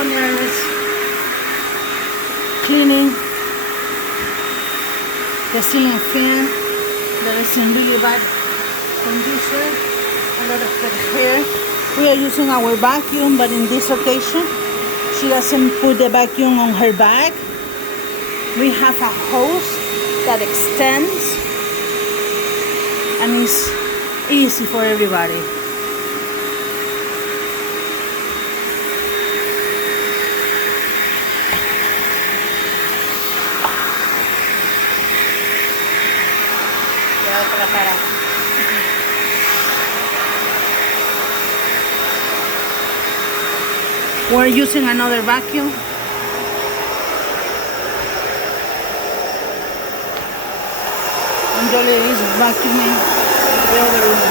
Sonia is cleaning the ceiling fan that is in really bad condition. A lot of pet hair. We are using our vacuum, but in this occasion, she doesn't put the vacuum on her back. We have a hose that extends and is easy for everybody. We're using another vacuum. And Jolie is vacuuming the other room.